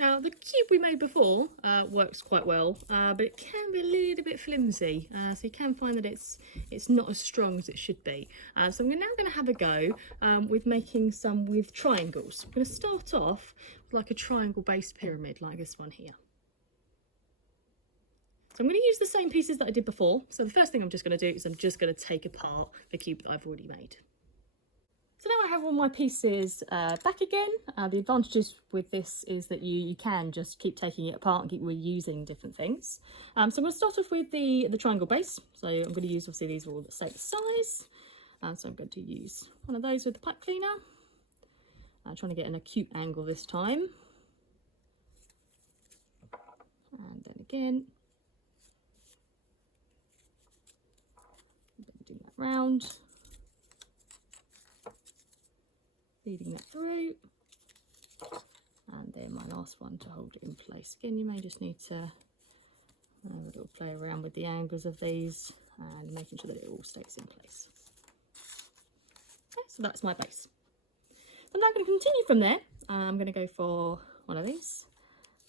Now the cube we made before works quite well, but it can be a little bit flimsy, so you can find that it's not as strong as it should be. So I'm now going to have a go with making some with triangles. I'm going to start off with like a triangle based pyramid like this one here. So I'm going to use the same pieces that I did before. So the first thing I'm just going to do is I'm just going to take apart the cube that I've already made. So now I have all my pieces back again. The advantages with this is that you can just keep taking it apart and keep reusing different things. So I'm going to start off with the triangle base. So I'm going to use, obviously these are all the same size. So I'm going to use one of those with the pipe cleaner. Trying to get an acute angle this time. And then again. Do that round. Feeding that through, and then my last one to hold it in place. Again, you may just need to have a little play around with the angles of these and making sure that it all stays in place. Okay, so that's my base. So I'm now going to continue from there. I'm going to go for one of these.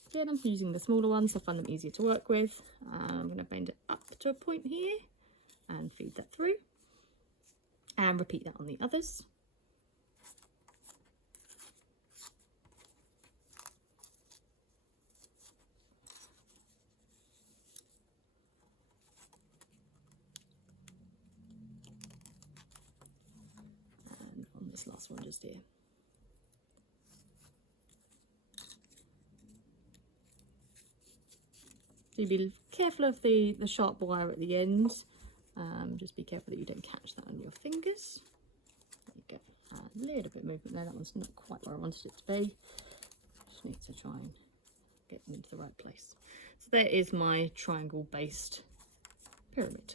Again, I'm using the smaller ones, so I find them easier to work with. I'm going to bend it up to a point here and feed that through, and repeat that on the others. This last one just here. So you be careful of the sharp wire at the end. Just be careful that you don't catch that on your fingers. There you go. A little bit of movement there. That one's not quite where I wanted it to be. Just need to try and get them into the right place. So there is my triangle based pyramid.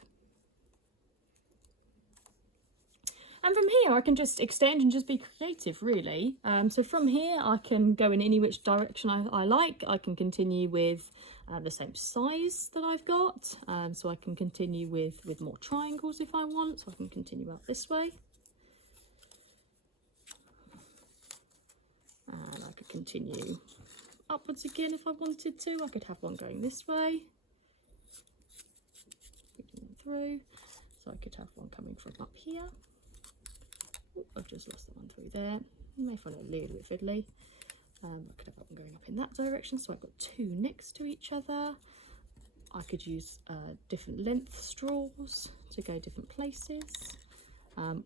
And from here I can just extend and just be creative, really. So from here I can go in any which direction I like. I can continue with the same size that I've got. So I can continue with more triangles if I want. So I can continue out this way. And I could continue upwards again if I wanted to. I could have one going this way. Through. So I could have one coming from up here. I've just lost the one through there. You may find it a little bit fiddly. I could have one going up in that direction, so I've got two next to each other. I could use different length straws to go different places.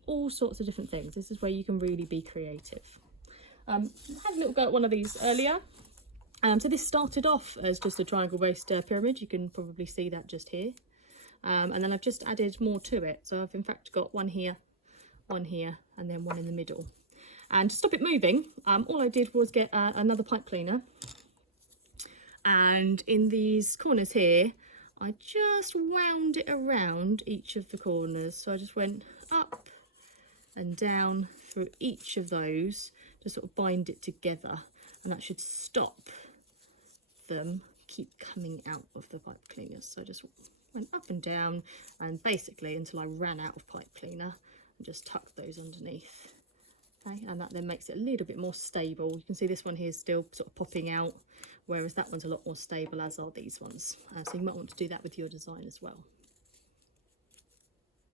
All sorts of different things. This is where you can really be creative. I had a little go at one of these earlier. So this started off as just a triangle based pyramid. You can probably see that just here. And then I've just added more to it. So I've in fact got one here, and then one in the middle. And to stop it moving, all I did was get another pipe cleaner, and in these corners here I just wound it around each of the corners. So I just went up and down through each of those to sort of bind it together, and that should stop them keep coming out of the pipe cleaners. So I just went up and down, and basically until I ran out of pipe cleaner, and just tucked those underneath. Okay, and that then makes it a little bit more stable. You can see this one here is still sort of popping out, whereas that one's a lot more stable, as are these ones. So you might want to do that with your design as well.